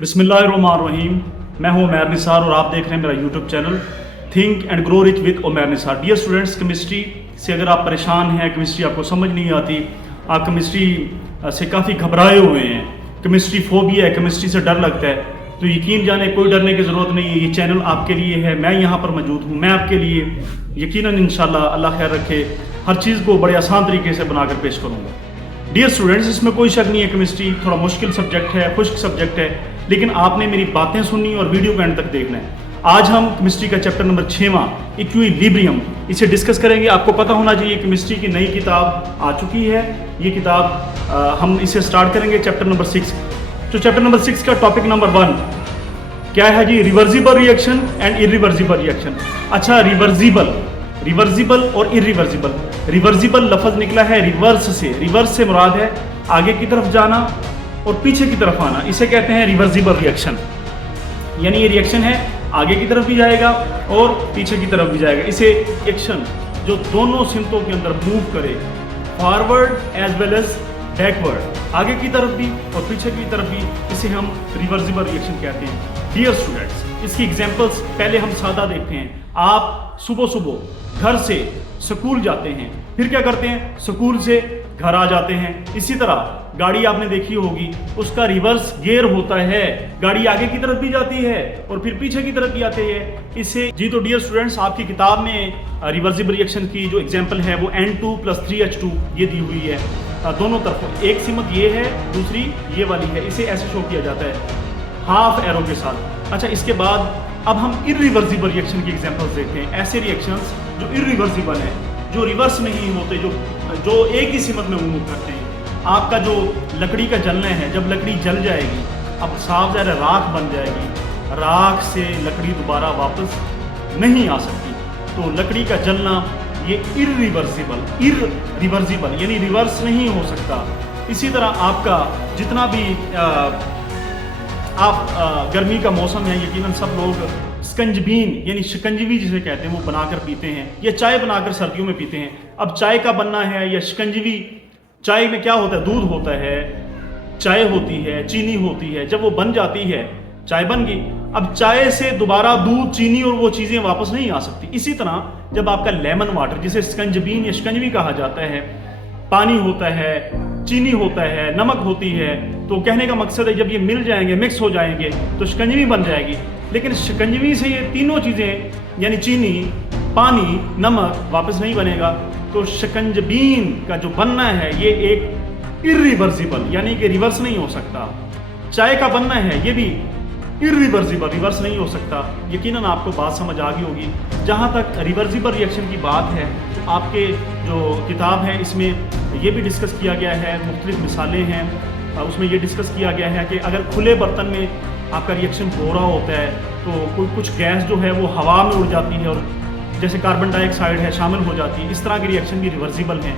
बिस्मिल्लाहिर्रहमानिर्रहीम। मैं हूं उमैर निसार और आप देख रहे हैं मेरा YouTube channel think and grow rich with Umair Nisar. Dear students, chemistry से अगर आप परेशान हैं, केमिस्ट्री आपको समझ नहीं आती, आप केमिस्ट्री से काफ़ी घबराए हुए हैं, केमिस्ट्री फोबिया है, केमिस्ट्री से डर लगता है, तो यकीन जाने कोई डरने की ज़रूरत नहीं है। ये चैनल आपके लिए है, मैं यहाँ पर मौजूद हूँ। मैं आपके लिए यकीनन इंशाल्लाह अल्लाह खैर रखे हर चीज़ को बड़े आसान तरीके से बनाकर पेश करूँगा। डियर स्टूडेंट्स, इसमें कोई शक नहीं है केमिस्ट्री थोड़ा मुश्किल सब्जेक्ट है, खुश्क सब्जेक्ट है, लेकिन आपने मेरी बातें सुननी और वीडियो को एंड तक देखना है। आज हम केमिस्ट्री का चैप्टर नंबर 6वां इक्विलिब्रियम इसे डिस्कस करेंगे। आपको पता होना चाहिए केमिस्ट्री की नई किताब आ चुकी है। ये किताब हम इसे स्टार्ट करेंगे चैप्टर नंबर 6। तो चैप्टर नंबर 6 का टॉपिक नंबर 1 क्या है जी? Reversible reaction and irreversible reaction. अच्छा, रिवर्सिबल और इरिवर्सिबल। रिवर्सिबल लफ्ज निकला है रिवर्स से। रिवर्स से मुराद है आगे की तरफ जाना और पीछे की तरफ आना, इसे कहते हैं रिवर्सिबल रिएक्शन। यानी ये रिएक्शन है आगे की तरफ भी जाएगा और पीछे की तरफ भी जाएगा। इसे रिएक्शन जो दोनों सिमतों के अंदर मूव करे, forward as well as backward, आगे की तरफ भी और पीछे की तरफ भी, इसे हम रिवर्सिबल रिएक्शन कहते हैं। डियर स्टूडेंट्स, इसकी एग्जांपल्स पहले हम सादा देखते हैं। आप सुबह सुबह घर से स्कूल जाते हैं, फिर क्या करते हैं? स्कूल से घर आ जाते हैं। इसी तरह गाड़ी आपने देखी होगी, उसका रिवर्स गियर होता है, गाड़ी आगे की तरफ भी जाती है और फिर पीछे की तरफ भी आती है। इससे जी तो डियर स्टूडेंट्स, आपकी किताब में रिवर्सिबल रिएक्शन की जो एग्जांपल है वो N2 + 3H2 ये दी हुई है। दोनों तरफ एक सिमत ये है, दूसरी ये वाली है। इसे ऐसे शो किया जाता है हाफ एरो के साथ। अच्छा, इसके बाद अब हम इरिवर्सिबल रिएक्शन की एग्जांपल्स देखते हैं। ऐसे रिएक्शंस जो इरिवर्सिबल हैं, जो रिवर्स नहीं होते, जो एक ही सिमत में मूव करते हैं। आपका जो लकड़ी का जलना है, जब लकड़ी जल जाएगी, अब साफ ज़ाहिर राख बन जाएगी, राख से लकड़ी दोबारा वापस नहीं आ सकती। तो लकड़ी का जलना ये इरिवर्सिबल यानी रिवर्स नहीं हो सकता। इसी तरह आपका जितना भी गर्मी का मौसम है, यकीनन सब लोग स्कंजबीन यानी शिकंजवी जिसे कहते हैं वो बनाकर पीते हैं, या चाय बनाकर सर्दियों में पीते हैं। अब चाय का बनना है या शिकंजवी, चाय में क्या होता है? दूध होता है, चाय होती है, चीनी होती है। जब वो बन जाती है, चाय बन गई। अब चाय से दोबारा दूध, चीनी और वो चीज़ें वापस नहीं आ सकती। इसी तरह जब आपका लेमन वाटर, जिसे स्कंजबीन या शिकंजवी कहा जाता है, पानी होता है, चीनी होता है, नमक होती है, तो कहने का मकसद है जब ये मिल जाएंगे, मिक्स हो जाएंगे, तो शिकंजवी बन जाएगी। लेकिन शिकंजवी से ये तीनों चीज़ें यानी चीनी, पानी, नमक वापस नहीं बनेगा। तो शिकंजबीन का जो बनना है ये एक इरिवर्सिबल यानी कि रिवर्स नहीं हो सकता। चाय का बनना है ये भी इरिवर्सिबल, रिवर्स नहीं हो सकता। यकीनन आपको बात समझ आ गई होगी। जहाँ तक रिवर्सिबल रिएक्शन की बात है, तो आपके जो किताब है इसमें ये भी डिस्कस किया गया है, मुख्तलिफ मिसालें हैं। उसमें ये डिस्कस किया गया है कि अगर खुले बर्तन में आपका रिएक्शन हो रहा होता है तो कुछ गैस जो है वो हवा में उड़ जाती है और जैसे कार्बन डाइऑक्साइड है शामिल हो जाती है। इस तरह के रिएक्शन भी रिवर्सिबल हैं।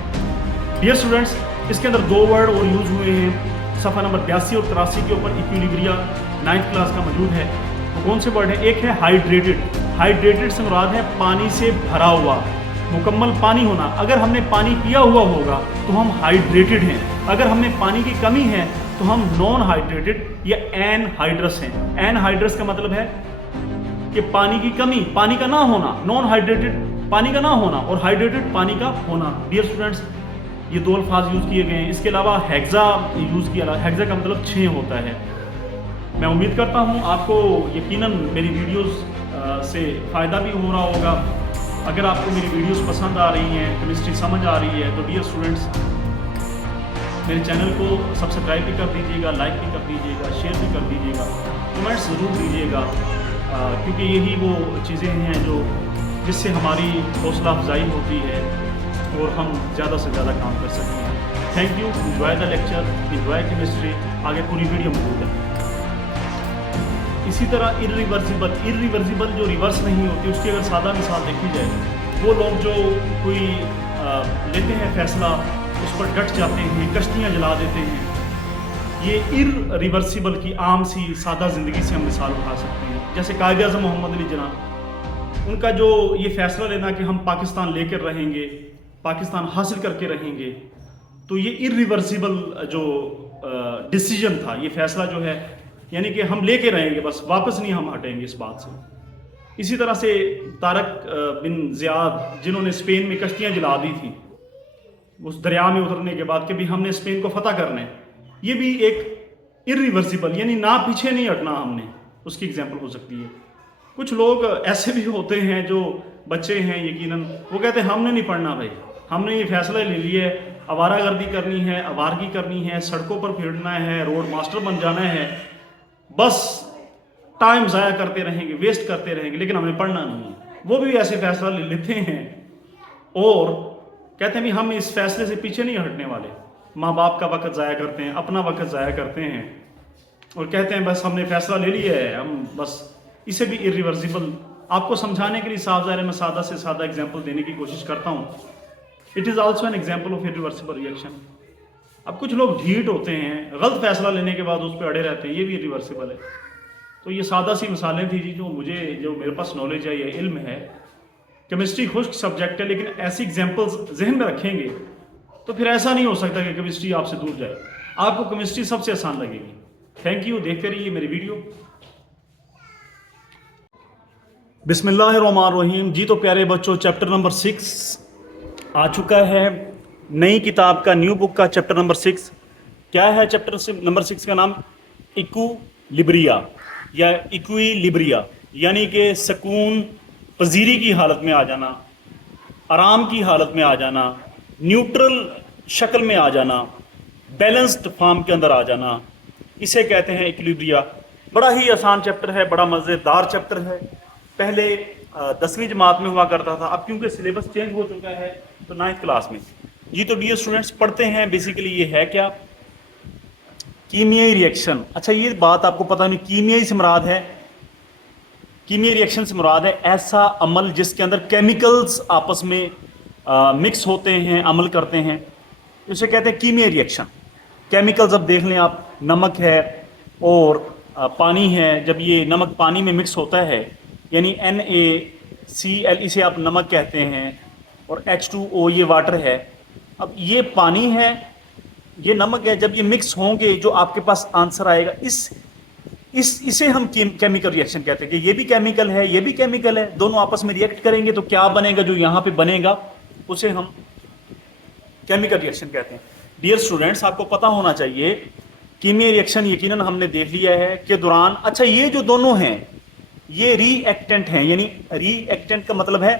डियर स्टूडेंट्स, इसके अंदर 2 वर्ड और यूज़ हुए हैं। सफ़ा नंबर 82 और 83 के ऊपर इक्विलिब्रिया 9th क्लास का मौजूद है। तो कौन से वर्ड है? एक है हाइड्रेटेड। हाइड्रेटेड से मुराद है पानी से भरा हुआ, मुकम्मल पानी होना। अगर हमने पानी पिया हुआ होगा तो हम हाइड्रेटेड हैं। अगर हमने पानी की कमी है तो हम नॉन हाइड्रेटेड या एनहाइड्रस हैं। एनहाइड्रस का मतलब है कि पानी की कमी, पानी का ना होना। नॉन हाइड्रेटेड पानी का ना होना और हाइड्रेटेड पानी का होना। डियर स्टूडेंट्स, ये 2 अल्फाज यूज़ किए गए हैं। इसके अलावा हेक्सा यूज़ किया। हेक्सा का मतलब 6 होता है। मैं उम्मीद करता हूँ आपको यकीनन मेरी वीडियोस से फ़ायदा भी हो रहा होगा। अगर आपको मेरी वीडियोस पसंद आ रही हैं, केमिस्ट्री समझ आ रही है, तो डियर स्टूडेंट्स मेरे चैनल को सब्सक्राइब भी कर दीजिएगा, लाइक भी कर दीजिएगा, शेयर भी कर दीजिएगा, कमेंट्स ज़रूर दीजिएगा, क्योंकि यही वो चीज़ें हैं जो जिससे हमारी हौसला अफजाई होती है और हम ज़्यादा से ज़्यादा काम कर सकते हैं। Thank you. Enjoy the lecture, enjoy chemistry. आगे पूरी वीडियो मौजूद है। इसी तरह इरिवर्सिबल जो रिवर्स नहीं होती, उसकी अगर सादा मिसाल देखी जाए, वो लोग जो कोई लेते हैं फैसला, उस पर डट जाते हैं, कश्तियाँ जला देते हैं। ये इरिवर्सिबल की आम सी सादा ज़िंदगी से हम मिसाल उठा सकते हैं। जैसे कायद आज़म मोहम्मद अली जिन्ना, उनका जो ये फैसला लेना कि हम पाकिस्तान लेकर रहेंगे, पाकिस्तान हासिल करके रहेंगे, तो ये इरिवर्सिबल जो डिसीजन था, ये फैसला जो है यानी कि हम लेके रहेंगे, बस वापस नहीं हम हटेंगे इस बात से। इसी तरह से तारक बिन ज़ियाद, जिन्होंने स्पेन में कश्तियाँ जला दी थी उस दरिया में उतरने के बाद कि भी हमने स्पेन को फतह करना है, ये भी एक इरिवर्सिबल यानी ना पीछे नहीं हटना हमने, उसकी एग्जांपल हो सकती है। कुछ लोग ऐसे भी होते हैं जो बच्चे हैं यकीनन, वो कहते हैं हमने नहीं पढ़ना भाई, हमने ये फैसला ले लिया है, आवारागर्दी करनी है, आवारगी करनी है, सड़कों पर फिरना है, रोड मास्टर बन जाना है, बस टाइम ज़ाया करते रहेंगे, वेस्ट करते रहेंगे, लेकिन हमें पढ़ना नहीं है। वो भी ऐसे फैसला ले लेते हैं और कहते हैं भी हम इस फैसले से पीछे नहीं हटने वाले। माँ बाप का वक्त ज़ाया करते हैं, अपना वक्त ज़ाया करते हैं और कहते हैं बस हमने फैसला ले लिया है, हम बस इसे भी इरिवर्सिबल। आपको समझाने के लिए साफ ज़ाहिर मैं सादा से सादा एग्जाम्पल देने की कोशिश करता हूँ। It is also an example of irreversible reaction. अब कुछ लोग ढीठ होते हैं, गलत फैसला लेने के बाद उस पर अड़े रहते हैं, ये भी इरिवर्सिबल है। तो ये सादा सी मिसालें थी जी, जो मेरे पास नॉलेज है, ये इल्म है। केमिस्ट्री खुश्क सब्जेक्ट है, लेकिन ऐसी एग्जाम्पल्स जहन में रखेंगे तो फिर ऐसा नहीं हो सकता कि केमिस्ट्री आपसे दूर जाए, आपको केमिस्ट्री सबसे आसान लगेगी। थैंक यू, देखते रहिए मेरी वीडियो। बिस्मिल्लाहिर्रहमानिर्रहीम। जी तो प्यारे बच्चों, चैप्टर नंबर 6 आ चुका है, नई किताब का, न्यू बुक का चैप्टर नंबर 6। क्या है चैप्टर नंबर 6 का नाम? इक्विलिब्रिया या इक्विलिब्रिया, यानी कि सुकून पजीरी की हालत में आ जाना, आराम की हालत में आ जाना, न्यूट्रल शक्ल में आ जाना, बैलेंस्ड फॉर्म के अंदर आ जाना, इसे कहते हैं इक्विलिब्रिया। बड़ा ही आसान चैप्टर है, बड़ा मज़ेदार चैप्टर है। पहले 10वीं जमात में हुआ करता था, अब क्योंकि सिलेबस चेंज हो चुका है तो 9th क्लास में। जी तो डियर स्टूडेंट्स, पढ़ते हैं। बेसिकली ये है क्या? कीमियाई रिएक्शन। अच्छा, ये बात आपको पता नहीं, कीमियाई से मुराद है, कीमियाई रिएक्शन से मुराद है ऐसा अमल जिसके अंदर केमिकल्स आपस में मिक्स होते हैं, अमल करते हैं, इसे कहते हैं कीमियाई रिएक्शन। केमिकल्स अब देख लें आप, नमक है और पानी है, जब ये नमक पानी में मिक्स होता है यानी NaCl, इसे आप नमक कहते हैं, और H2O ये वाटर है। अब ये पानी है, ये नमक है, जब ये मिक्स होंगे जो आपके पास आंसर आएगा, इसे हम केमिकल रिएक्शन कहते हैं कि ये भी केमिकल है, ये भी केमिकल है, दोनों आपस में रिएक्ट करेंगे तो क्या बनेगा, जो यहाँ पे बनेगा उसे हम केमिकल रिएक्शन कहते हैं। डियर स्टूडेंट्स, आपको पता होना चाहिए कीमियाई रिएक्शन यकीनन हमने देख लिया है के दौरान। अच्छा, ये जो दोनों हैं ये रिएक्टेंट हैं, यानी रिएक्टेंट का मतलब है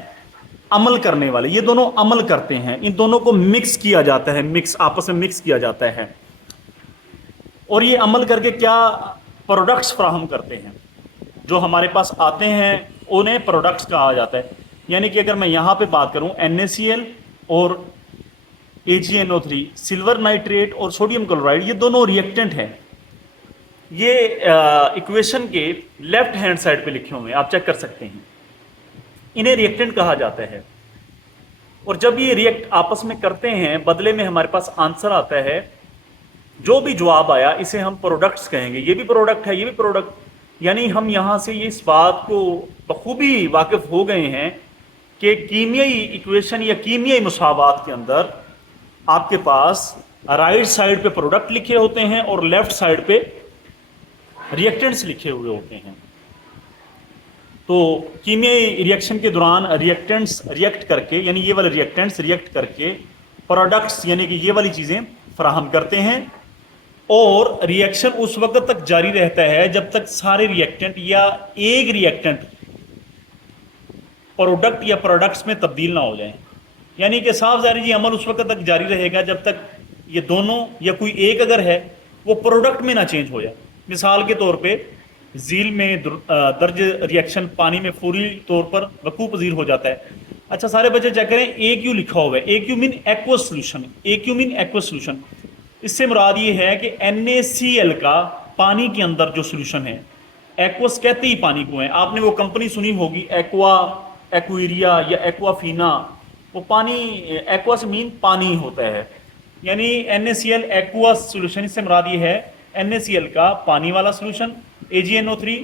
अमल करने वाले, ये दोनों अमल करते हैं, इन दोनों को मिक्स किया जाता है, आपस में मिक्स किया जाता है, और ये अमल करके क्या प्रोडक्ट्स फराहम करते हैं, जो हमारे पास आते हैं उन्हें प्रोडक्ट्स कहा जाता है। यानी कि अगर मैं यहाँ पे बात करूँ, NaCl और AgNO3, सिल्वर नाइट्रेट और सोडियम क्लोराइड, ये दोनों रिएक्टेंट हैं। ये इक्वेशन के लेफ्ट हैंड साइड पे लिखे हुए हैं, आप चेक कर सकते हैं, इन्हें रिएक्टेंट कहा जाता है। और जब ये रिएक्ट आपस में करते हैं, बदले में हमारे पास आंसर आता है, जो भी जवाब आया इसे हम प्रोडक्ट्स कहेंगे। ये भी प्रोडक्ट है, ये भी प्रोडक्ट। यानी हम यहाँ से ये इस बात को बखूबी वाकिफ हो गए हैं कि कीमियाई इक्वेशन या कीमियाई मुसावात के अंदर आपके पास राइट साइड पे प्रोडक्ट लिखे होते हैं और लेफ्ट साइड पे रिएक्टेंट्स लिखे हुए होते हैं। तो कीमियाई रिएक्शन के दौरान रिएक्टेंट्स रिएक्ट करके, यानी ये वाले रिएक्टेंट्स रिएक्ट करके प्रोडक्ट्स यानी कि ये वाली चीज़ें फराहम करते हैं, और रिएक्शन उस वक्त तक जारी रहता है जब तक सारे रिएक्टेंट या एक रिएक्टेंट प्रोडक्ट या प्रोडक्ट्स में तब्दील ना हो जाए। यानी कि साफ जारी जी अमल उस वक्त तक जारी रहेगा जब तक ये दोनों या कोई एक अगर है वो प्रोडक्ट में ना चेंज हो जाए। मिसाल के तौर पे झील में दर्ज रिएक्शन पानी में फौरी तौर पर वकू पजीर हो जाता है। अच्छा, सारे बच्चे चेक करें, AQ लिखा हुआ है, AQ mean aqueous solution, AQ mean aqueous solution. इससे मुराद ये है कि NaCl का पानी के अंदर जो सोल्यूशन है, एक्वस कहते ही पानी को है। आपने वो कंपनी सुनी होगी एक्वा, एक्वेरिया या एक्वाफीना, वो पानी, एक्वस मीन पानी होता है, यानी NaCl एक्वस सोल्यूशन। इससे मुराद ये है NaCl का पानी वाला सोल्यूशन, AgNO3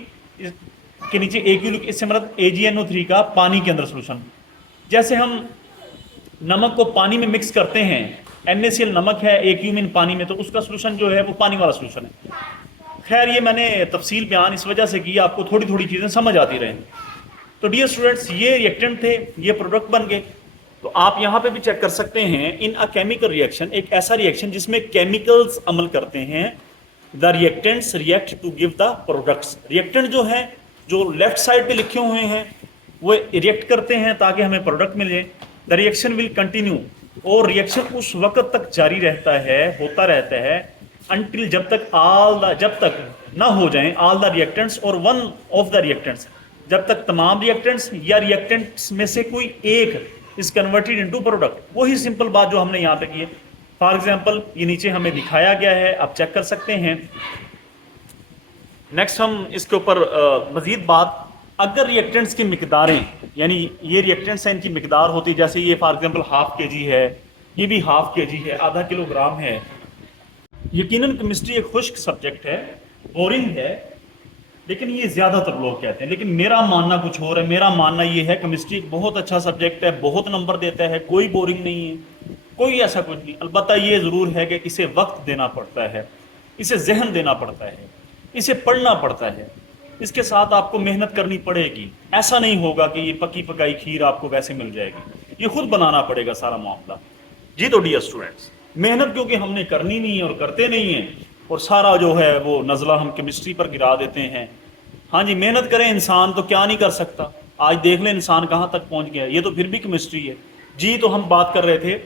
के नीचे AQ, इससे मतलब AgNO3 का पानी के अंदर सोल्यूशन। जैसे हम नमक को पानी में मिक्स करते हैं, NaCl नमक है, AQ मीन पानी में, तो उसका सोल्यूशन जो है वो पानी वाला सोल्यूशन है। खैर ये मैंने तफसील बयान इस वजह से किया आपको थोड़ी थोड़ी चीज़ें समझ आती रहें। तो डियर स्टूडेंट्स, ये रिएक्टेंट थे, ये प्रोडक्ट बन गए। तो आप यहाँ पे भी चेक कर सकते हैं, इन अ केमिकल रिएक्शन, एक ऐसा रिएक्शन जिसमें केमिकल्स अमल करते हैं, the reactants react to give the products. Reactant जो है, जो लेफ्ट साइड पे लिखे हुए हैं, वो रिएक्ट करते हैं ताकि हमें प्रोडक्ट मिले। द रिएक्शन विल कंटिन्यू, और रिएक्शन उस वक्त तक जारी रहता है, होता रहता है, अनटिल जब तक ना हो जाएं ऑल द रिएक्टेंट्स और वन ऑफ द रिएक्टेंट्स, जब तक तमाम रिएक्टेंट्स या रिएक्टेंट्स में से कोई एक इज कन्वर्टेड इनटू प्रोडक्ट। वही सिंपल बात जो हमने यहाँ पे की है। फॉर एग्जांपल ये नीचे हमें दिखाया गया है, आप चेक कर सकते हैं। नेक्स्ट हम इसके ऊपर मजीद बात, अगर रिएक्टेंट्स की मिकदारें, यानी ये रिएक्टेंट्स हैं, इनकी मिकदार होती, जैसे ये फॉर एग्जांपल हाफ kg है, ये भी हाफ kg है, आधा किलोग्राम है। यकीनन केमिस्ट्री एक खुश्क सब्जेक्ट है, बोरिंग है, लेकिन ये ज़्यादातर लोग कहते हैं, लेकिन मेरा मानना कुछ और है। मेरा मानना ये है केमिस्ट्री एक बहुत अच्छा सब्जेक्ट है, बहुत नंबर देता है, कोई बोरिंग नहीं है, कोई ऐसा कुछ नहीं। अलबत्ता ये ज़रूर है कि इसे वक्त देना पड़ता है, इसे जहन देना पड़ता है, इसे पढ़ना पड़ता है, इसके साथ आपको मेहनत करनी पड़ेगी। ऐसा नहीं होगा कि ये पकी पकाई खीर आपको वैसे मिल जाएगी, ये खुद बनाना पड़ेगा सारा मामला। जी तो डियर स्टूडेंट्स, मेहनत क्योंकि हमने करनी नहीं है और करते नहीं हैं, और सारा जो है वो नज़ला हम केमिस्ट्री पर गिरा देते हैं। हाँ जी, मेहनत करें इंसान तो क्या नहीं कर सकता। आज देख लें इंसान कहाँ तक पहुँच गया, ये तो फिर भी केमिस्ट्री है। जी तो हम बात कर रहे थे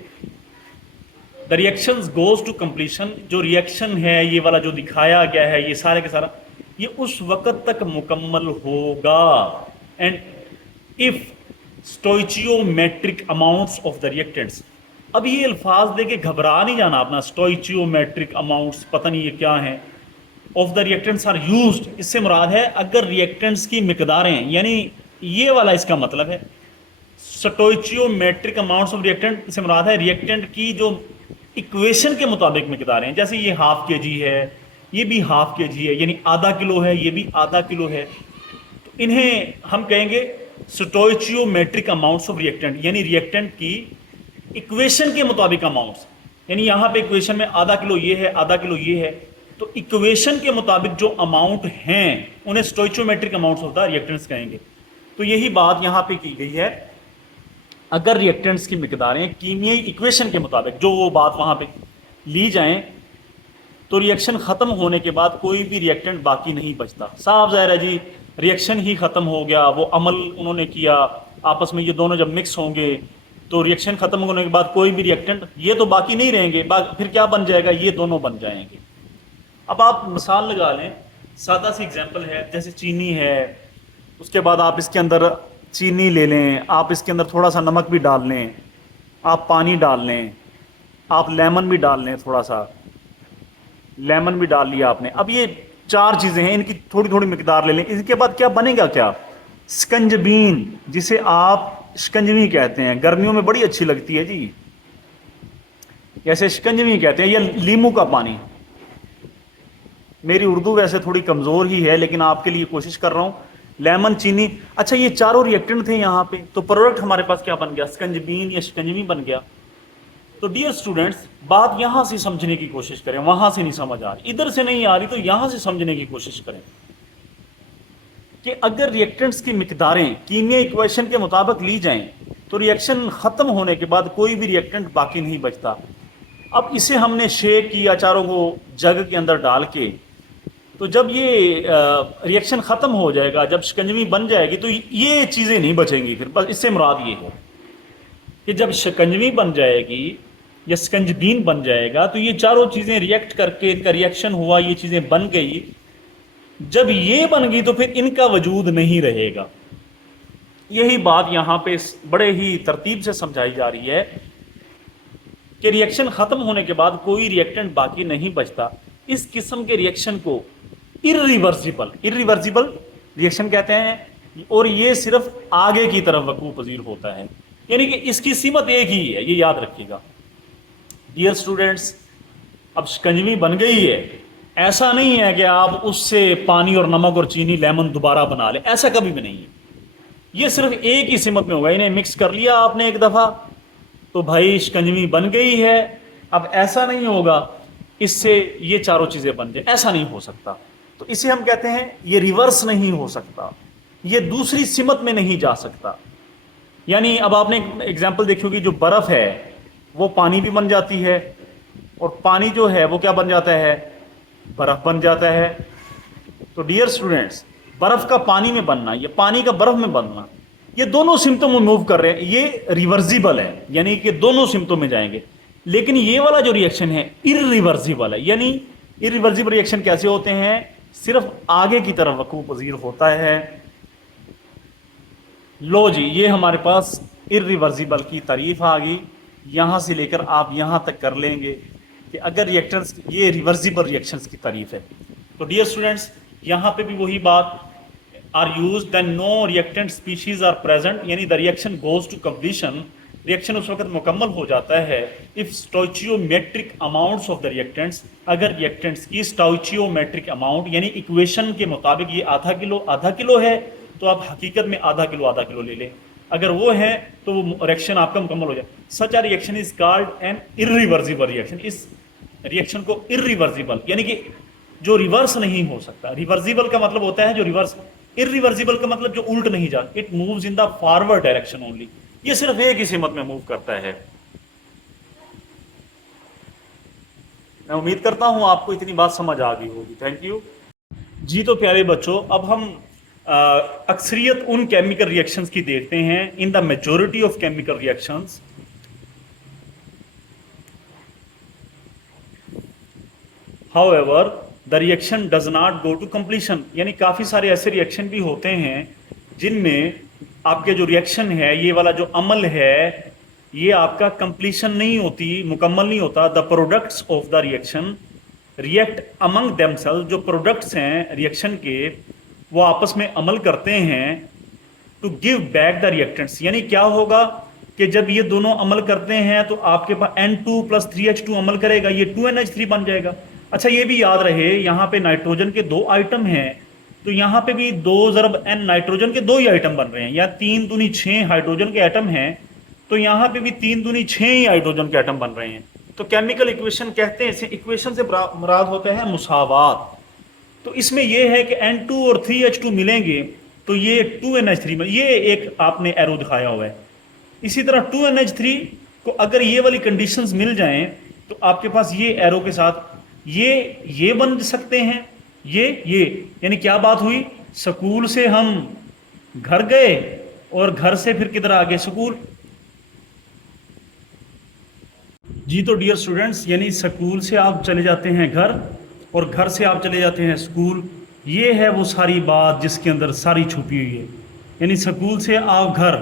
the reactions goes to completion. जो रिएक्शन है ये वाला जो दिखाया गया है, ये सारे के सारा ये उस वक़्त तक मुकम्मल होगा। And if stoichiometric amounts of the reactants, अब ये अल्फाज देके घबरा नहीं जाना अपना, स्टोइचियोमेट्रिक अमाउंट्स पता नहीं ये क्या है, of the reactants are used, इससे मुराद है अगर रिएक्टेंट्स की मिकदारें, यानी ये वाला इसका मतलब है स्टोइचियोमेट्रिक अमाउंट्स ऑफ रिएक्टेंट, इससे मुराद है रिएक्टेंट की जो इक्वेशन के मुताबिक मिकदारें हैं। जैसे ये हाफ kg है, ये भी हाफ kg है, यानी आधा किलो है, ये भी आधा किलो है, तो इन्हें हम कहेंगे स्टोइचियोमेट्रिक अमाउंट्स ऑफ रिएक्टेंट, यानी रिएक्टेंट की इक्वेशन के मुताबिक अमाउंट्स। यानी यहाँ पे इक्वेशन में आधा किलो ये है, आधा किलो ये है, तो इक्वेशन के मुताबिक जो अमाउंट हैं उन्हें स्टोइचियोमेट्रिक अमाउंट्स ऑफ द रिएक्टेंट्स कहेंगे। तो यही बात यहाँ पे की गई है, अगर रिएक्टेंट्स की मिकदारें कीमियाई इक्वेशन के मुताबिक जो वो बात वहाँ पे ली जाएं, तो रिएक्शन ख़त्म होने के बाद कोई भी रिएक्टेंट बाकी नहीं बचता। साफ ज़ाहिर है जी, रिएक्शन ही ख़त्म हो गया, वो अमल उन्होंने किया आपस में, ये दोनों जब मिक्स होंगे तो रिएक्शन ख़त्म होने के बाद कोई भी रिएक्टेंट ये तो बाकी नहीं रहेंगे, फिर क्या बन जाएगा, ये दोनों बन जाएंगे। अब आप मिसाल लगा लें, सादा सी एग्जांपल है, जैसे चीनी है, उसके बाद आप इसके अंदर चीनी ले लें, आप इसके अंदर थोड़ा सा नमक भी डाल लें, आप पानी डाल लें, आप लेमन भी डाल लें, थोड़ा सा लेमन भी डाल लिया आपने। अब ये चार चीज़ें हैं, इनकी थोड़ी थोड़ी मिकदार ले लें। इसके बाद क्या बनेगा, क्या स्कंजबीन, जिसे आप शिकंजवी कहते हैं, गर्मियों में बड़ी अच्छी लगती है जी, जैसे शिकंजवी कहते हैं, या लीमू का पानी। मेरी उर्दू वैसे थोड़ी कमज़ोर ही है, लेकिन आपके लिए कोशिश कर रहा हूँ। लेमन, चीनी, अच्छा ये चारों रिएक्टेंट थे यहाँ पे, तो प्रोडक्ट हमारे पास क्या बन गया, स्कंजबीन या शिकंजवी बन गया। तो डियर स्टूडेंट्स, बात यहाँ से समझने की कोशिश करें, वहाँ से नहीं समझ आ रही, इधर से नहीं आ रही, तो यहाँ से समझने की कोशिश करें कि अगर रिएक्टेंट्स की मिकदारें कीमियाई इक्वेशन के मुताबिक ली जाएं, तो रिएक्शन ख़त्म होने के बाद कोई भी रिएक्टेंट बाकी नहीं बचता। अब इसे हमने शेक किया चारों को जग के अंदर डाल के, तो जब ये रिएक्शन ख़त्म हो जाएगा, जब शिकंजवी बन जाएगी, तो ये चीज़ें नहीं बचेंगी फिर। बस इससे मुराद ये है कि जब शिकंजवी बन जाएगी या स्कंजबीन बन जाएगा, तो ये चारों चीज़ें रिएक्ट करके, इनका रिएक्शन हुआ, ये चीज़ें बन गई। जब ये बन गई तो फिर इनका वजूद नहीं रहेगा। यही बात यहाँ पे बड़े ही तरतीब से समझाई जा रही है कि रिएक्शन ख़त्म होने के बाद कोई रिएक्टेंट बाकी नहीं बचता। इस किस्म के रिएक्शन को इर्रिवर्सिबल रिएक्शन कहते हैं, और ये सिर्फ आगे की तरफ वकू पजीर होता है, यानी कि इसकी सीमत एक ही है, ये याद रखिएगा। डियर स्टूडेंट्स, अब शिकंजवी बन गई है, ऐसा नहीं है कि आप उससे पानी और नमक और चीनी लेमन दोबारा बना लें, ऐसा कभी भी नहीं है। ये सिर्फ एक ही सीमत में होगा, इन्हें मिक्स कर लिया आपने एक दफ़ा तो भाई शिकंजवी बन गई है। अब ऐसा नहीं होगा इससे ये चारों चीज़ें बन जाए, ऐसा नहीं हो सकता। तो इसे हम कहते हैं ये रिवर्स नहीं हो सकता, ये दूसरी सिमत में नहीं जा सकता। यानी अब आपने एग्जाम्पल देखी होगी, जो बर्फ है वो पानी भी बन जाती है, और पानी जो है वो क्या बन जाता है, बर्फ बन जाता है। तो डियर स्टूडेंट्स, बर्फ का पानी में बनना, ये पानी का बर्फ में बनना, ये दोनों सिमतों में मूव कर रहे हैं, ये रिवर्सिबल है, यानी कि दोनों सिमतों में जाएंगे। लेकिन ये वाला जो रिएक्शन है इरिवर्सिबल है। यानी इरिवर्सिबल रिएक्शन कैसे होते हैं, सिर्फ आगे की तरफ वकूफ पजीर होता है। लो जी, ये हमारे पास इरिवर्सिबल की तारीफ आ गई। यहां से लेकर आप यहां तक कर लेंगे कि अगर रिएक्टर्स, ये रिवर्सिबल रिएक्शंस की तारीफ है। तो डियर स्टूडेंट्स, यहां पे भी वही बात, are used then no reactant species are present, यानी the reaction goes to completion, reaction उस वक्त मुकम्मल हो जाता है if stoichiometric amounts of the reactants, अगर रिएक्टेंट्स की स्टोइचियोमेट्रिक अमाउंट, यानी इक्वेशन के मुताबिक ये आधा किलो है, तो आप हकीकत में आधा किलो ले लें, अगर वो है तो वो रिएक्शन आपका मुकम्मल हो जाए। Such a reaction is called an irreversible reaction. इस रिएक्शन को इरिवर्सिबल, यानी कि जो रिवर्स नहीं हो सकता। रिवर्सिबल का मतलब होता है जो रिवर्स, इरिवर्सिबल का मतलब जो उल्ट नहीं जा, it moves in the forward direction only, ये सिर्फ एक ही सिमत में मूव करता है। मैं उम्मीद करता हूं आपको इतनी बात समझ आ गई होगी। थैंक यू जी। तो प्यारे बच्चों, अब हम अक्सरियत उन केमिकल रिएक्शंस की देखते हैं। In the majority of chemical reactions, however the reaction does not go to completion, यानी काफी सारे ऐसे रिएक्शन भी होते हैं जिनमें आपके जो रिएक्शन है, ये वाला जो अमल है, ये आपका कंप्लीशन नहीं होती, मुकम्मल नहीं होता। The products of the reaction react among themself, जो प्रोडक्ट्स हैं रिएक्शन के, वो आपस में अमल करते हैं to give back the reactants. यानी क्या होगा कि जब ये दोनों अमल करते हैं तो आपके पास N2 + 3H2 अमल करेगा, ये 2NH3 बन जाएगा। अच्छा, ये भी याद रहे, यहाँ पे नाइट्रोजन के 2 आइटम हैं, तो यहाँ पे भी 2 ज़रब n नाइट्रोजन के 2 ही आइटम बन रहे हैं, या 3 दूनी 6 हाइड्रोजन के आइटम हैं, तो यहाँ पे भी 3 दूनी 6 ही हाइड्रोजन के आइटम बन रहे हैं। तो केमिकल इक्वेशन कहते हैं इसे, इक्वेशन से मुराद होता है मुसावात। तो इसमें यह है कि N2 और 3H2 मिलेंगे तो ये 2NH3 में, ये एक आपने एरो दिखाया हुआ है। इसी तरह 2NH3 को अगर ये वाली कंडीशंस मिल जाएं तो आपके पास ये एरो के साथ ये बन सकते हैं, ये यानी क्या बात हुई, स्कूल से हम घर गए और घर से फिर किधर आ गए, स्कूल जी। तो डियर स्टूडेंट्स, यानी स्कूल से आप चले जाते हैं घर और घर से आप चले जाते हैं स्कूल, ये है वो सारी बात जिसके अंदर सारी छुपी हुई है। यानी स्कूल से आप घर,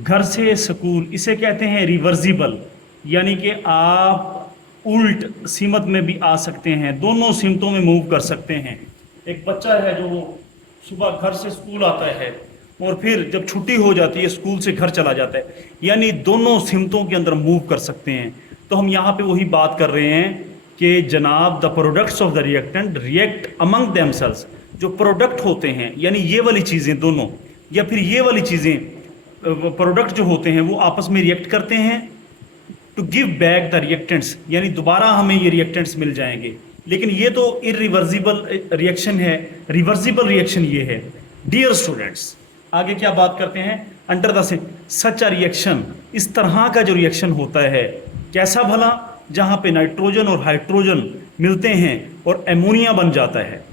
घर से स्कूल, इसे कहते हैं रिवर्सिबल, यानी कि आप उल्ट सिमत में भी आ सकते हैं, दोनों सिमतों में मूव कर सकते हैं। एक बच्चा है जो सुबह घर से स्कूल आता है और फिर जब छुट्टी हो जाती है स्कूल से घर चला जाता है, यानी दोनों सिमतों के अंदर मूव कर सकते हैं। तो हम यहाँ पे वही बात कर रहे हैं कि जनाब, the products of the reactant react among themselves, जो प्रोडक्ट होते हैं, यानी ये वाली चीज़ें दोनों, या फिर ये वाली चीज़ें, प्रोडक्ट जो होते हैं वो आपस में रिएक्ट करते हैं to give back the reactants, यानी दोबारा हमें ये रिएक्टेंट्स मिल जाएंगे। लेकिन ये तो इरिवर्सिबल रिएक्शन है, रिवर्सिबल रिएक्शन ये है। डियर स्टूडेंट्स, आगे क्या बात करते हैं, under the such a reaction, इस तरह का जो रिएक्शन होता है, कैसा भला, जहाँ पे नाइट्रोजन और हाइड्रोजन मिलते हैं और एमोनिया बन जाता है,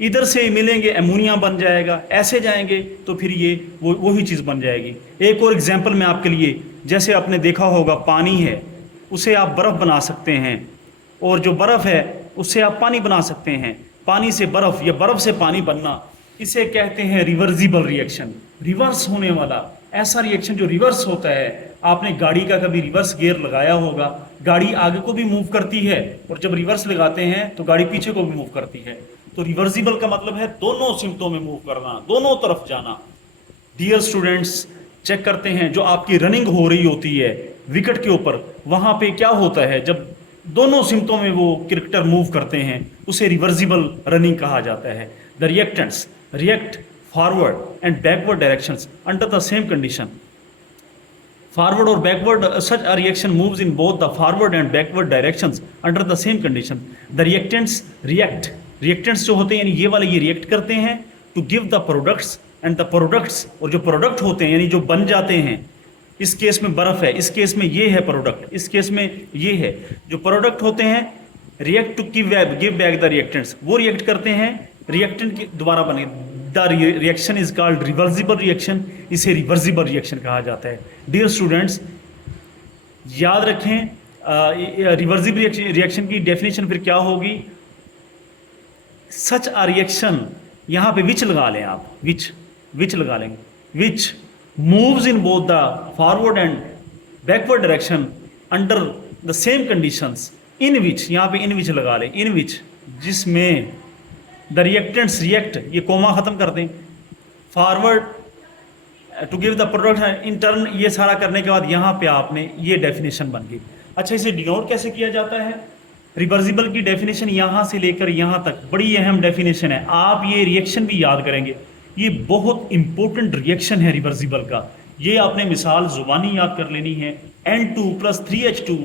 इधर से मिलेंगे एमोनिया बन जाएगा, ऐसे जाएंगे तो फिर ये वही चीज़ बन जाएगी। एक और एग्जांपल मैं आपके लिए, जैसे आपने देखा होगा पानी है, उसे आप बर्फ़ बना सकते हैं, और जो बर्फ़ है उससे आप पानी बना सकते हैं। पानी से बर्फ़ या बर्फ़ से पानी बनना, इसे कहते हैं रिवर्सिबल रिएक्शन, रिवर्स होने वाला ऐसा रिएक्शन जो रिवर्स होता है। आपने गाड़ी का कभी रिवर्स गियर लगाया होगा, गाड़ी आगे को भी मूव करती है और जब रिवर्स लगाते हैं तो गाड़ी पीछे को भी मूव करती है। तो रिवर्सिबल का मतलब है दोनों सिमतों में मूव करना, दोनों तरफ जाना। डियर स्टूडेंट्स, चेक करते हैं, जो आपकी रनिंग हो रही होती है विकेट के ऊपर, वहाँ पे क्या होता है, जब दोनों सिमतों में वो क्रिकेटर मूव करते हैं उसे रिवर्सिबल रनिंग कहा जाता है। The reactants react forward and backward directions under the same condition. Forward or backward, such a reaction moves in both the forward and backward directions under the same condition. The reactants react reactants जो होते हैं यानी ये वाले, ये react करते हैं to give the products, and the products, और जो प्रोडक्ट होते हैं यानी जो बन जाते हैं, इस केस में बर्फ है, इस केस में ये है प्रोडक्ट, इस केस में ये है, जो प्रोडक्ट होते हैं react to give back the reactants, वो रिएक्ट करते हैं रिएक्टेंट के दोबारा बने। The reaction is called reversible reaction, इसे रिवर्सिबल रिएक्शन कहा जाता है। डियर स्टूडेंट्स, याद रखें रिवर्सिबल रिएक्शन की डेफिनेशन फिर क्या होगी। सच अ रिएक्शन, यहां पे विच लगा लें आप, विच लगा लेंगे, which moves in both the forward and backward direction under the same conditions, in which, यहां पे इन विच लगा लें, इन विच, जिसमें द रिएक्टेंट्स रिएक्ट, ये कोमा खत्म कर दें, forward to give the product in turn, ये सारा करने के बाद यहाँ पे आपने ये डेफिनेशन बन गई। अच्छा, इसे डिनोट कैसे किया जाता है? रिवर्सिबल की डेफिनेशन यहाँ से लेकर यहाँ तक बड़ी अहम डेफिनेशन है, आप ये रिएक्शन भी याद करेंगे, ये बहुत इंपॉर्टेंट रिएक्शन है रिवर्सिबल का। ये आपने मिसाल जुबानी याद कर लेनी है, N2 + 3H2,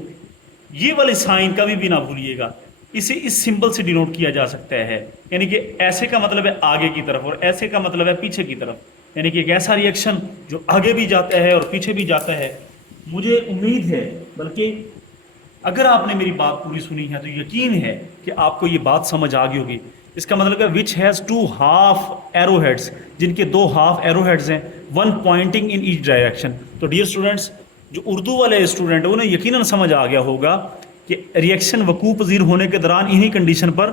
ये वाले साइन कभी भी ना भूलिएगा। इसे इस सिंबल से डिनोट किया जा सकता है, यानी कि ऐसे का मतलब है आगे की तरफ और ऐसे का मतलब है पीछे की तरफ, यानी कि एक ऐसा रिएक्शन जो आगे भी जाता है और पीछे भी जाता है। मुझे उम्मीद है, बल्कि अगर आपने मेरी बात पूरी सुनी है तो यकीन है कि आपको ये बात समझ आ गई होगी। इसका मतलब है which has 2 half arrow heads, जिनके 2 हाफ एरो हेड्स हैं, 1 पॉइंटिंग इन ईच डायरेक्शन। तो डियर स्टूडेंट्स, जो उर्दू वाले स्टूडेंट हैं उन्हें यकीनन समझ आ गया होगा कि रिएक्शन वकूअ पज़ीर होने के दौरान इन्हीं कंडीशन पर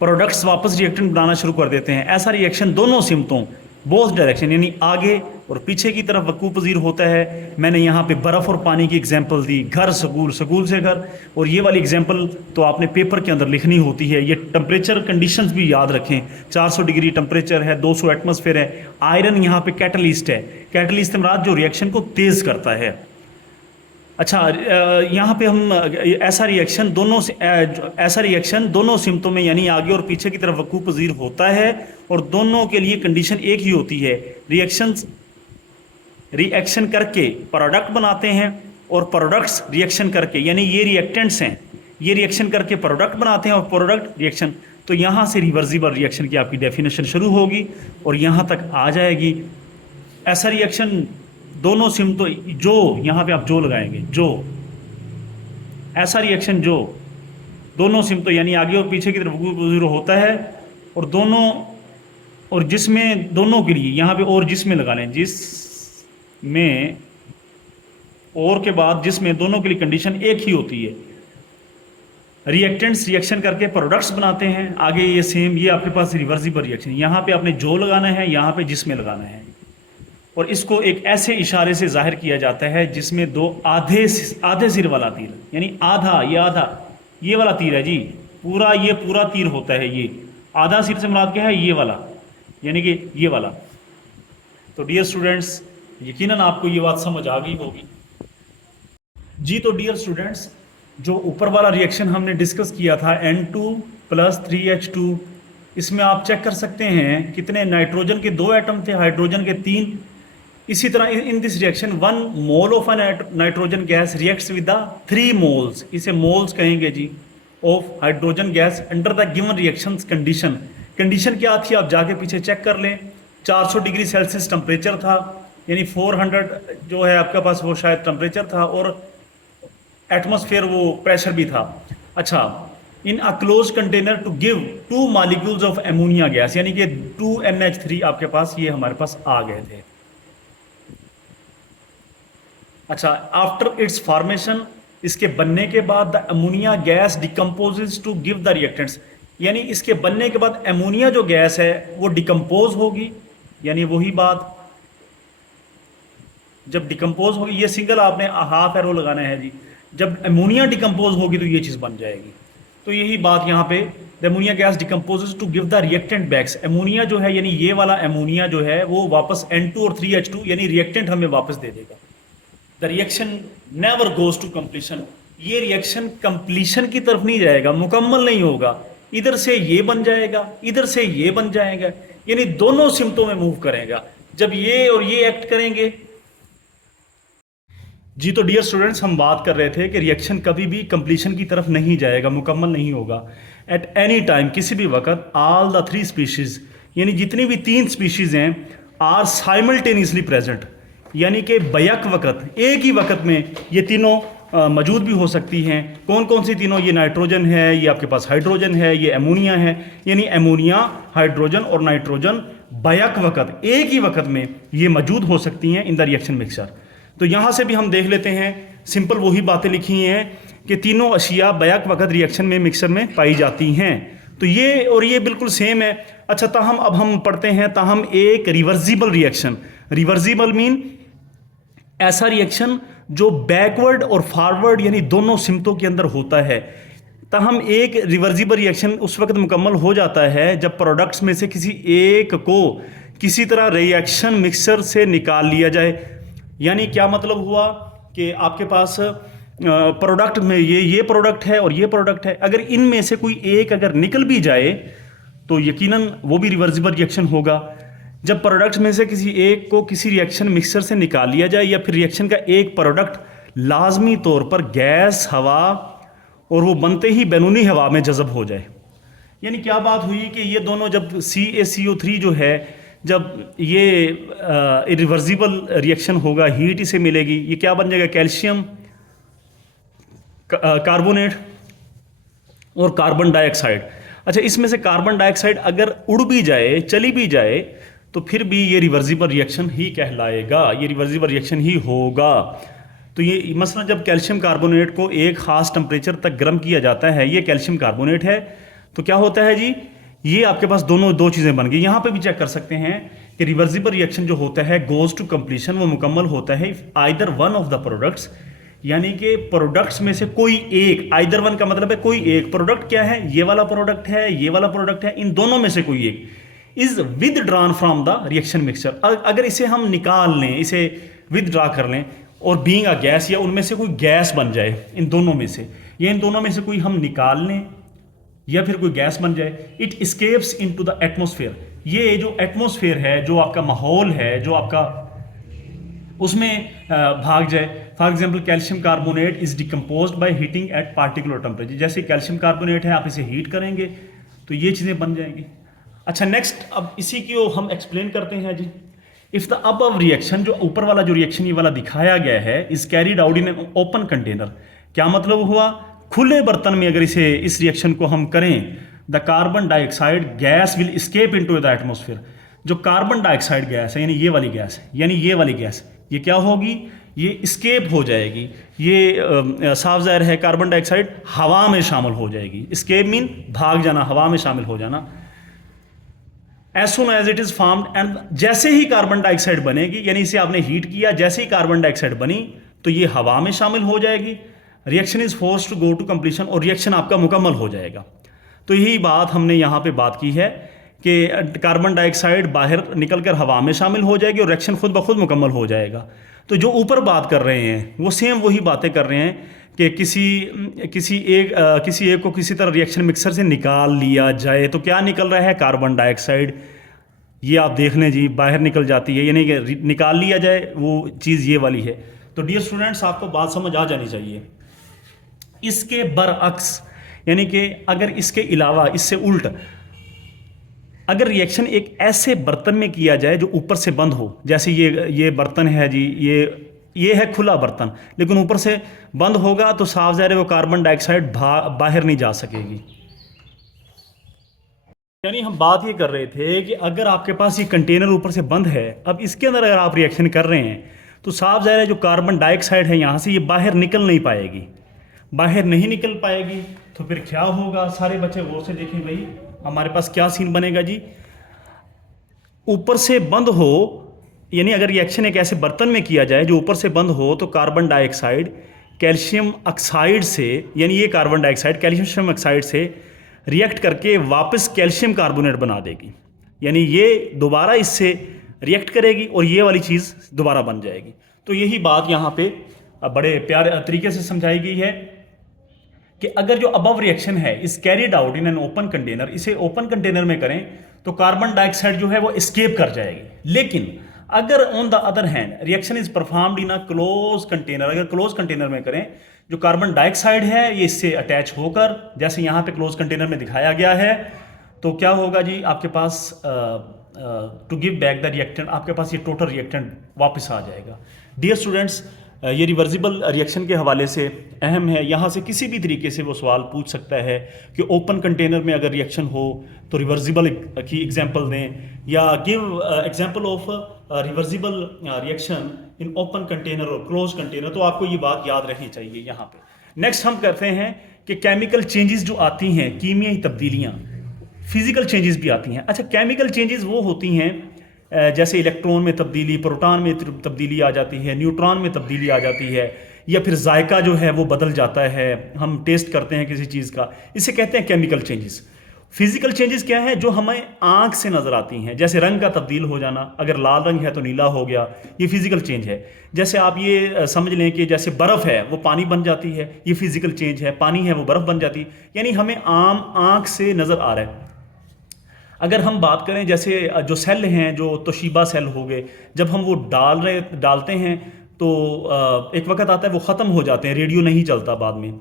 प्रोडक्ट्स वापस रिएक्टेंट बनाना शुरू कर देते हैं। ऐसा रिएक्शन दोनों सिमतों, बोथ डायरेक्शन यानी आगे और पीछे की तरफ वकूअ पज़ीर होता है। मैंने यहाँ पे बर्फ़ और पानी की एग्जांपल दी, घर स्कूल, स्कूल से घर, और ये वाली एग्जांपल तो आपने पेपर के अंदर लिखनी होती है। ये टेम्परेचर कंडीशंस भी याद रखें, 400 डिग्री टेम्परेचर है, 200 एटमॉस्फेयर है, आयरन यहाँ पे कैटलिस्ट है, कैटलिस्ट मुराद जो रिएक्शन को तेज़ करता है। अच्छा, यहाँ पे हम ऐसा रिएक्शन दोनों सिमतों में यानी आगे और पीछे की तरफ वकूअ पज़ीर होता है, और दोनों के लिए कंडीशन एक ही होती है। रिएक्शन करके प्रोडक्ट बनाते हैं, और प्रोडक्ट्स रिएक्शन करके, यानी ये रिएक्टेंट्स हैं, ये रिएक्शन करके प्रोडक्ट बनाते हैं और प्रोडक्ट रिएक्शन। तो यहाँ से रिवर्सिबल रिएक्शन की आपकी डेफिनेशन शुरू होगी और यहाँ तक आ जाएगी। ऐसा रिएक्शन दोनों सिमतों, जो यहाँ पे आप जो लगाएंगे, जो ऐसा रिएक्शन जो दोनों सिमतों यानी आगे और पीछे की तरफ वकूअ पज़ीर होता है, और दोनों, और जिसमें, दोनों के लिए यहाँ पे और जिसमें लगा लें, जिसमें और के बाद जिसमें, दोनों के लिए कंडीशन एक ही होती है। रिएक्टेंट्स रिएक्शन करके प्रोडक्ट्स बनाते हैं, आगे ये सेम, ये आपके पास रिवर्सिबल रिएक्शन, यहाँ पे आपने जो लगाना है, यहाँ पे जिसमें लगाना है, और इसको एक ऐसे इशारे से जाहिर किया जाता है जिसमें 2 आधे सिर वाला तीर, यानी आधा, ये वाला तीर है जी, पूरा, ये पूरा तीर होता है। ये आधा सिर से मुराद क्या है? ये वाला, यानी कि ये वाला। तो डियर स्टूडेंट्स, यकीनन आपको ये बात समझ आ गई होगी जी। तो डियर स्टूडेंट्स, जो ऊपर वाला रिएक्शन हमने डिस्कस किया था N2 + 3H2, इसमें आप चेक कर सकते हैं कितने, नाइट्रोजन के 2 एटम थे, हाइड्रोजन के 3। इसी तरह in this reaction 1 mole of nitrogen gas reacts with the 3 moles, इसे मोल्स कहेंगे जी, of hydrogen gas under the given reactions condition. Condition क्या थी आप जाके पीछे चेक कर लें। 400 डिग्री सेल्सियस टेम्परेचर था, यानी 400 जो है आपके पास वो शायद टेम्परेचर था, और एटमॉस्फेयर वो प्रेशर भी था। अच्छा, in a close container to give 2 molecules of ammonia gas, यानी कि 2NH3 आपके पास ये हमारे पास आ गए थे। अच्छा, आफ्टर इट्स फॉर्मेशन, इसके बनने के बाद the ammonia gas decomposes to give the reactants, यानी इसके बनने के बाद अमोनिया जो गैस है वो डिकम्पोज होगी, यानी वही बात, जब डिकम्पोज होगी, ये सिंगल आपने हाफ एरो लगाना है जी, जब अमोनिया डिकम्पोज होगी तो ये चीज़ बन जाएगी। तो यही बात यहाँ पे, the ammonia gas decomposes to give the reactant backs, ammonia जो है यानी ये वाला अमोनिया जो है वो वापस N2 और 3H2 यानी रिएक्टेंट हमें वापस दे देगा। The reaction never goes to completion, ये रिएक्शन कंप्लीशन की तरफ नहीं जाएगा, मुकम्मल नहीं होगा, इधर से ये बन जाएगा, इधर से ये बन जाएगा, यानी दोनों सिमतों में मूव करेगा जब ये और ये एक्ट करेंगे जी। तो डियर स्टूडेंट्स, हम बात कर रहे थे कि रिएक्शन कभी भी कंप्लीशन की तरफ नहीं जाएगा, मुकम्मल नहीं होगा। एट एनी टाइम, किसी भी वक्त, ऑल द 3 स्पीशीज, यानी जितनी भी 3 स्पीशीज हैं, आर साइमल्टेनियसली प्रेजेंट, यानी कि बैक वक्त, एक ही वक्त में ये तीनों मौजूद भी हो सकती हैं। कौन कौन सी तीनों? ये नाइट्रोजन है, ये आपके पास हाइड्रोजन है, ये एमोनिया है, यानी एमोनिया, हाइड्रोजन और नाइट्रोजन बैक वक्त, एक ही वक्त में ये मौजूद हो सकती हैं इन द रिएक्शन मिक्सचर। तो यहाँ से भी हम देख लेते हैं, सिंपल वही बातें लिखी हैं कि तीनों अशिया बैक वक्त रिएक्शन में, मिक्सचर में पाई जाती हैं। तो ये और ये बिल्कुल सेम है। अच्छा, ताहम अब हम पढ़ते हैं ताहम एक रिवर्सिबल रिएक्शन। रिवर्सिबल मीन ऐसा रिएक्शन जो बैकवर्ड और फॉरवर्ड यानी दोनों सिमतों के अंदर होता है। ताहम एक रिवर्सिबल रिएक्शन उस वक्त मुकम्मल हो जाता है जब प्रोडक्ट्स में से किसी एक को किसी तरह रिएक्शन मिक्सचर से निकाल लिया जाए। यानी क्या मतलब हुआ कि आपके पास प्रोडक्ट में ये प्रोडक्ट है और ये प्रोडक्ट है, अगर इनमें से कोई एक अगर निकल भी जाए तो यकीनन वो भी रिवर्सिबल रिएक्शन होगा। जब प्रोडक्ट में से किसी एक को किसी रिएक्शन मिक्सचर से निकाल लिया जाए या फिर रिएक्शन का एक प्रोडक्ट लाजमी तौर पर गैस, हवा और वो बनते ही बैरूनी हवा में जज़ब हो जाए। यानी क्या बात हुई कि ये दोनों जब CaCO3 जो है, जब ये इरिवर्सिबल रिएक्शन होगा, हीट इसे मिलेगी, ये क्या बन जाएगा? कैल्शियम कार्बोनेट और कार्बन डाइऑक्साइड। अच्छा, इसमें से कार्बन डाइऑक्साइड अगर उड़ भी जाए, चली भी जाए, तो फिर भी ये रिवर्सिबल रिएक्शन ही कहलाएगा, ये रिवर्सिबल रिएक्शन ही होगा। तो ये मसलन जब कैल्शियम कार्बोनेट को एक ख़ास टेम्परेचर तक गर्म किया जाता है, ये कैल्शियम कार्बोनेट है, तो क्या होता है जी, ये आपके पास दो चीज़ें बन गई। यहाँ पे भी चेक कर सकते हैं कि रिवर्सिबल रिएक्शन जो होता है गोज़ टू कंप्लीशन, वो मुकम्मल होता है either one of the products, यानी कि प्रोडक्ट्स में से कोई एक, आइदर वन का मतलब है कोई एक प्रोडक्ट। क्या है? ये वाला प्रोडक्ट है, ये वाला प्रोडक्ट है, इन दोनों में से कोई एक is withdrawn from the reaction mixture. अगर इसे हम निकाल लें, इसे विदड्रॉ कर लें और बीइंग अ गैस, या उनमें से कोई गैस बन जाए इन दोनों में से, या इन दोनों में से कोई हम निकाल लें या फिर कोई गैस बन जाए, it escapes into the atmosphere. ये जो एटमॉस्फेयर है, जो आपका माहौल है, जो आपका उसमें भाग जाए। For example calcium carbonate is decomposed by heating eight particular temperature. जैसे कैल्शियम कार्बोनेट है, आप इसे हीट करेंगे तो ये चीज़ें बन जाएंगी। अच्छा, नेक्स्ट, अब इसी की हम एक्सप्लेन करते हैं जी। इफ द अबव रिएक्शन, जो ऊपर वाला जो रिएक्शन ये वाला दिखाया गया है, is carried out in an open container. क्या मतलब हुआ? खुले बर्तन में अगर इस रिएक्शन को हम करें, the carbon dioxide gas will escape into the atmosphere. जो कार्बन डाइऑक्साइड गैस है, यानी ये वाली गैस है, यानी ये वाली गैस, ये क्या होगी? ये एस्केप हो जाएगी। ये साफ ज़ाहिर है कार्बन डाइऑक्साइड हवा में शामिल हो जाएगी। एस्केप मीन भाग जाना, हवा में शामिल हो जाना। As soon as it is formed, and जैसे ही कार्बन डाइऑक्साइड बनेगी, यानी इसे आपने हीट किया, जैसे ही कार्बन डाइऑक्साइड बनी तो ये हवा में शामिल हो जाएगी। Reaction is force to go to completion, और रिएक्शन आपका मुकम्मल हो जाएगा। तो यही बात हमने यहाँ पे बात की है कि कार्बन डाइऑक्साइड बाहर निकलकर हवा में शामिल हो जाएगी और रिएक्शन खुद ब खुद मुकम्मल हो जाएगा। तो जो ऊपर बात कर रहे हैं वो सेम वही बातें कर रहे हैं कि किसी एक को किसी तरह रिएक्शन मिक्सर से निकाल लिया जाए तो क्या निकल रहा है? Carbon dioxide. ये आप देख लें जी, बाहर निकल जाती है, यानी कि निकाल लिया जाए, वो चीज़ ये वाली है। तो डियर स्टूडेंट्स, आपको बात समझ आ जानी चाहिए। इसके बरअक्स, यानी कि अगर इसके अलावा, इससे उल्ट, अगर रिएक्शन एक ऐसे बर्तन में किया जाए जो ऊपर से बंद हो, जैसे ये बर्तन है जी, ये है खुला बर्तन, लेकिन ऊपर से बंद होगा तो साफ ज़ाहिर है वो कार्बन डाइऑक्साइड बाहर नहीं जा सकेगी। यानी हम बात ये कर रहे थे कि अगर आपके पास ये कंटेनर ऊपर से बंद है, अब इसके अंदर अगर आप रिएक्शन कर रहे हैं तो साफ ज़ाहिर है जो कार्बन डाइऑक्साइड है यहाँ से, ये बाहर निकल नहीं पाएगी। बाहर नहीं निकल पाएगी तो फिर क्या होगा? सारे बच्चे गौर से देखें भाई, हमारे पास क्या सीन बनेगा जी। ऊपर से बंद हो, यानी अगर रिएक्शन एक ऐसे बर्तन में किया जाए जो ऊपर से बंद हो, तो कार्बन डाइऑक्साइड कैल्शियम ऑक्साइड से, यानी ये कार्बन डाइऑक्साइड कैल्शियम ऑक्साइड से रिएक्ट करके वापस कैल्शियम कार्बोनेट बना देगी। यानी ये दोबारा इससे रिएक्ट करेगी और ये वाली चीज़ दोबारा बन जाएगी। तो यही बात यहाँ पे बड़े प्यारे तरीके से समझाई गई है कि अगर जो अबव रिएक्शन है इस carried out in an open container, इसे ओपन कंटेनर में करें तो कार्बन डाइऑक्साइड जो है वो एस्केप कर जाएगी। लेकिन अगर on the other hand reaction is performed in a close container, अगर क्लोज कंटेनर में करें, जो कार्बन डाइऑक्साइड है ये इससे अटैच होकर, जैसे यहाँ पे क्लोज कंटेनर में दिखाया गया है, तो क्या होगा जी, आपके पास to give back the reactant, आपके पास ये टोटल रिएक्टेंट वापस आ जाएगा। डियर स्टूडेंट्स, ये रिवर्सिबल रिएक्शन के हवाले से अहम है, यहाँ से किसी भी तरीके से वो सवाल पूछ सकता है कि ओपन कंटेनर में अगर रिएक्शन हो तो रिवर्सिबल की एग्जांपल दें, या give example of reversible reaction in open container और क्लोज कंटेनर। तो आपको ये बात याद रखनी चाहिए यहाँ पे। नेक्स्ट हम करते हैं कि केमिकल चेंजेस जो आती हैं, कीमियाई तब्दीलियाँ, फिजिकल चेंजेस भी आती हैं। अच्छा, केमिकल चेंजेस वो होती हैं जैसे इलेक्ट्रॉन में तब्दीली, प्रोटॉन में तब्दीली आ जाती है, न्यूट्रॉन में तब्दीली आ जाती है, या फिर जायका जो है वो बदल जाता है, हम टेस्ट करते हैं किसी चीज़ का, इसे कहते हैं केमिकल चेंजेस। फिजिकल चेंजेस क्या है, जो हमें आंख से नज़र आती हैं, जैसे रंग का तब्दील हो जाना, अगर लाल रंग है तो नीला हो गया, ये फिजिकल चेंज है। जैसे आप ये समझ लें कि जैसे बर्फ़ है वो पानी बन जाती है, ये फिजिकल चेंज है, पानी है वो बर्फ़ बन जाती है, यानी हमें आम आंख से नज़र आ रहा है। अगर हम बात करें जैसे जो सेल हैं, जो तोशीबा सेल हो गए, जब हम वो डालते हैं तो एक वक्त आता है वो ख़त्म हो जाते हैं, रेडियो नहीं चलता बाद में,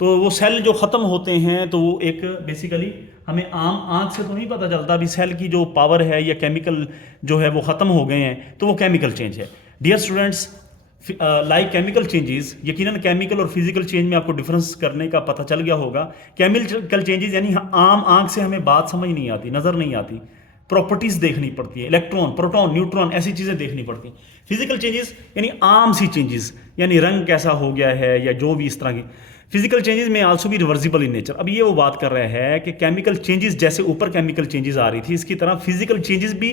तो वो सेल जो ख़त्म होते हैं तो वो एक बेसिकली हमें आम आंख से तो नहीं पता चलता अभी सेल की जो पावर है या केमिकल जो है वो ख़त्म हो गए हैं, तो वो केमिकल चेंज है। Dear students, like chemical changes, यकीनन केमिकल और फिजिकल चेंज में आपको डिफरेंस करने का पता चल गया होगा। केमिकल चेंजेस यानी आम आंख से हमें बात समझ नहीं आती, नज़र नहीं आती, प्रॉपर्टीज़ देखनी पड़ती है, इलेक्ट्रॉन, प्रोटॉन, न्यूट्रॉन, ऐसी चीज़ें देखनी पड़ती हैं। फिजिकल चेंजेस यानी आम सी चेंजेस, यानी रंग कैसा हो गया है या जो भी इस तरह की। फिजिकल चेंजेस में आल्सो भी रिवर्सिबल इन नेचर। अब ये वो बात कर रहा है कि केमिकल चेंजेस जैसे ऊपर केमिकल चेंजेस आ रही थी, इसकी तरह फिजिकल चेंजेस भी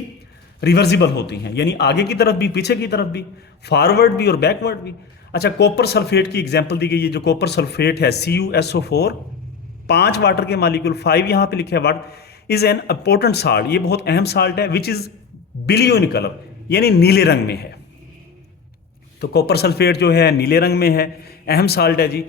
रिवर्सिबल होती हैं, यानी आगे की तरफ भी, पीछे की तरफ भी, फॉरवर्ड भी और बैकवर्ड भी। अच्छा, कॉपर सल्फेट की एग्जांपल दी गई है। जो कॉपर सल्फेट है CuSO4, 5 वाटर के मालिक्यूल, 5 यहाँ पे लिखे हैं, what is an important salt, ये बहुत अहम साल्ट है, which is blue in colour, यानी नीले रंग में है। तो कॉपर सल्फेट जो है नीले रंग में है, अहम साल्ट है जी।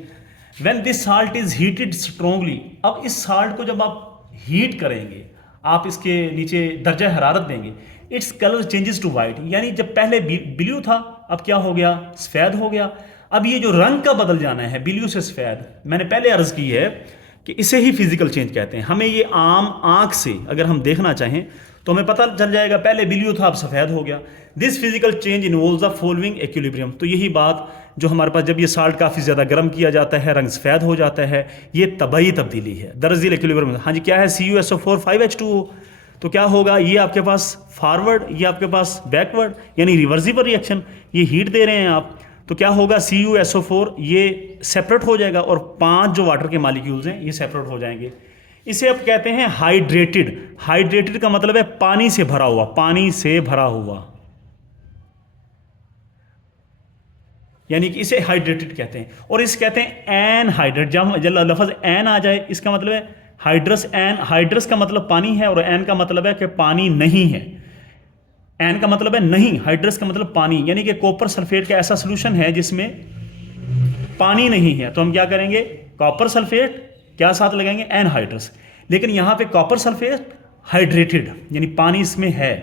When this salt is heated strongly, अब इस साल्ट को जब आप हीट करेंगे, आप इसके नीचे दर्जा हरारत देंगे, its colour changes to white, यानी जब पहले ब्लू था अब क्या हो गया, सफ़ेद हो गया। अब ये जो रंग का बदल जाना है ब्लू से सफ़ेद, मैंने पहले अर्ज़ की है कि इसे ही फिजिकल चेंज कहते हैं। हमें ये आम आंख से अगर हम देखना चाहें तो हमें पता चल जाएगा, पहले ब्लू था अब सफ़ेद हो गया। This physical change involves the following equilibrium. तो यही बात जो हमारे पास, जब ये साल्ट काफ़ी ज़्यादा गर्म किया जाता है, रंग सफ़ेद हो जाता है, ये तबाही तब्दीली है, दरअसल इक्विलिब्रियम। हाँ जी, क्या है, CuSO4 5H2O। तो क्या होगा, ये आपके पास फॉरवर्ड, ये आपके पास बैकवर्ड, यानी रिवर्सिबल रिएक्शन, ये हीट दे रहे हैं आप, तो क्या होगा, CuSO4 ये सेपरेट हो जाएगा और 5 जो वाटर के मालिक्यूल्स हैं ये सेपरेट हो जाएंगे। इसे अब कहते हैं हाइड्रेटेड। हाइड्रेटेड का मतलब है पानी से भरा हुआ, पानी से भरा हुआ, यानी कि इसे हाइड्रेटेड कहते हैं। और इसे कहते हैं एनहाइड्रेट। जब लफ्ज़ एन आ जाए इसका मतलब है हाइड्रस। एन, हाइड्रस का मतलब पानी है और एन का मतलब है कि पानी नहीं है। एन का मतलब है नहीं, हाइड्रस का मतलब पानी, यानी कि कॉपर सल्फेट का ऐसा सोल्यूशन है जिसमें पानी नहीं है, तो हम क्या करेंगे, कॉपर सल्फेट क्या साथ लगाएंगे, एनहाइड्रस। लेकिन यहाँ पे कॉपर सल्फेट हाइड्रेटेड, यानी पानी इसमें है,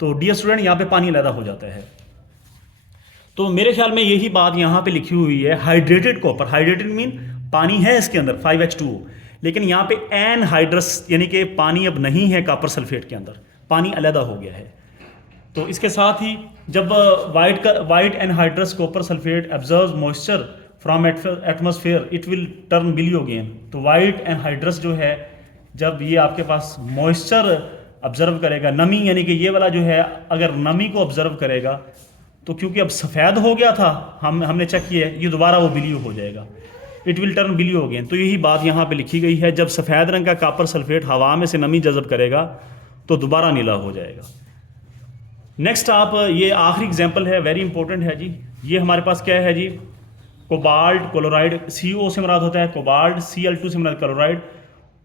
तो डियर स्टूडेंट यहाँ पे पानी अलग हो जाता है। तो मेरे ख्याल में यही बात यहाँ पे लिखी हुई है, हाइड्रेटेड कॉपर। हाइड्रेटेड मीन पानी है इसके अंदर 5H2O, लेकिन यहाँ पे एनहाइड्रस यानी कि पानी अब नहीं है कॉपर सल्फेट के अंदर, पानी अलहदा हो गया है। तो इसके साथ ही जब white anhydrous copper sulphate absorbs moisture from atmosphere, it will turn blue again. तो वाइट एनहाइड्रस जो है, जब ये आपके पास मॉइस्चर ऑब्जर्व करेगा, नमी यानी कि ये वाला जो है, अगर नमी को ऑब्जर्व करेगा तो क्योंकि अब सफ़ेद हो गया था, हमने चेक किया है, ये दोबारा वो ब्लू हो जाएगा, it will turn blue again. तो यही बात यहाँ पे लिखी गई है, जब सफ़ेद रंग का कॉपर सल्फेट हवा में से नमी जज़ब करेगा तो दोबारा नीला हो जाएगा। नेक्स्ट आप ये आखिरी एग्जांपल है, वेरी इंपॉर्टेंट है जी। ये हमारे पास क्या है जी, कोबाल्ट क्लोराइड, CO से मुराद होता है कोबाल्ट, Cl2 से मुराद क्लोराइड,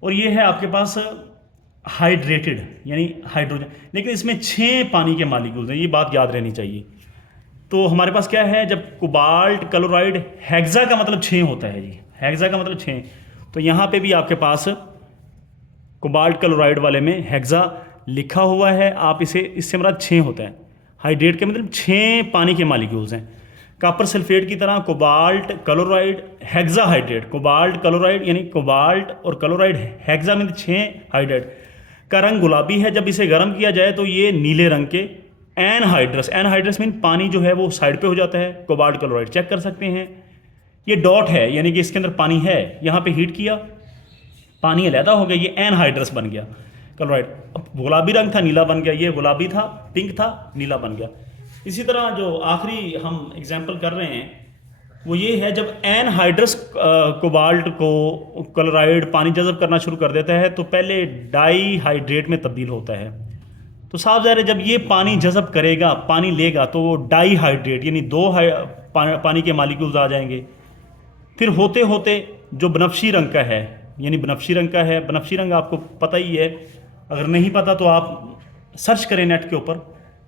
और ये है आपके पास हाइड्रेटेड यानी हाइड्रोजन, लेकिन इसमें 6 पानी के मालिक्यूल्स हैं, ये बात याद रहनी चाहिए। तो हमारे पास क्या है, जब कोबाल्ट क्लोराइड, हेक्सा का मतलब 6 होता है जी, हेक्सा का मतलब 6, तो यहाँ पे भी आपके पास कोबाल्ट क्लोराइड वाले में हेक्सा लिखा हुआ है, आप इसे, इससे मुराद 6 होता है। हाइड्रेट के मतलब 6 पानी के मालिक्यूल्स हैं। कॉपर सल्फेट की तरह cobalt, chloride, hexahydrate, cobalt chloride यानी कोबाल्ट और क्लोराइड हेक्सा में 6 हाइड्रेट का रंग गुलाबी है। जब इसे गर्म किया जाए तो ये नीले रंग के एनहाइड्रस, एनहाइड्रस मीन पानी जो है वो साइड पे हो जाता है। कोबाल्ट क्लोराइड चेक कर सकते हैं, ये डॉट है यानी कि इसके अंदर पानी है, यहाँ पे हीट किया पानी अलहदा हो गया, ये एनहाइड्रस बन गया क्लोराइड। अब गुलाबी रंग था नीला बन गया, ये गुलाबी था पिंक था नीला बन गया। इसी तरह जो आखिरी हम एग्जाम्पल कर रहे हैं वो ये है, जब एनहाइड्रस कोबाल्ट को क्लोराइड पानी जज़ब करना शुरू कर देता है तो पहले डाईहाइड्रेट में तब्दील होता है। तो साफ ज़ाहिर है जब ये पानी जज़ब करेगा, पानी लेगा, तो वो डाईहाइड्रेट यानी 2 पानी के मालिक्यूल्स आ जाएंगे। फिर होते होते जो बनफशी रंग का है, यानी बनफशी रंग का है, बनफशी रंग आपको पता ही है, अगर नहीं पता तो आप सर्च करें नेट के ऊपर,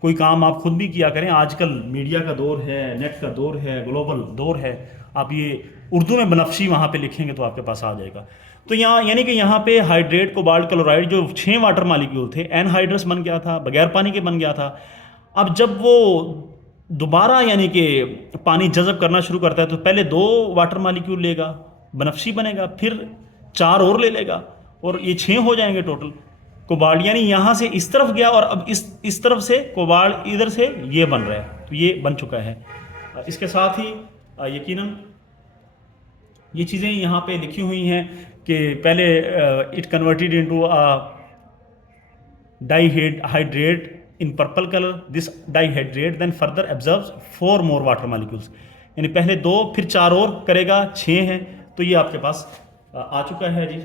कोई काम आप खुद भी किया करें। आजकल मीडिया का दौर है, नेट का दौर है, ग्लोबल दौर है, आप ये उर्दू में बनफशी वहाँ पे लिखेंगे तो आपके पास आ जाएगा। तो यहाँ यानी कि यहाँ पे हाइड्रेट कोबाल्ट क्लोराइड जो 6 वाटर मालिक्यूल थे, एनहाइड्रस बन गया था, बगैर पानी के बन गया था। अब जब वो दोबारा यानी कि पानी जज़ब करना शुरू करता है तो पहले 2 वाटर मालिक्यूल लेगा, बनफशी बनेगा, फिर 4 और ले लेगा और ये 6 हो जाएंगे टोटल। कोबाल्ट यानी यहाँ से इस तरफ गया और अब इस तरफ से कोबाल्ट इधर से ये बन रहा है, तो ये बन चुका है। इसके साथ ही यकीनन ये चीज़ें यहाँ पे लिखी हुई हैं कि पहले it converted into dihydrate in purple colour, this dihydrate then further absorbs 4 more water molecules, यानी पहले 2 फिर 4 और करेगा, 6 हैं। तो ये आपके पास आ चुका है जी।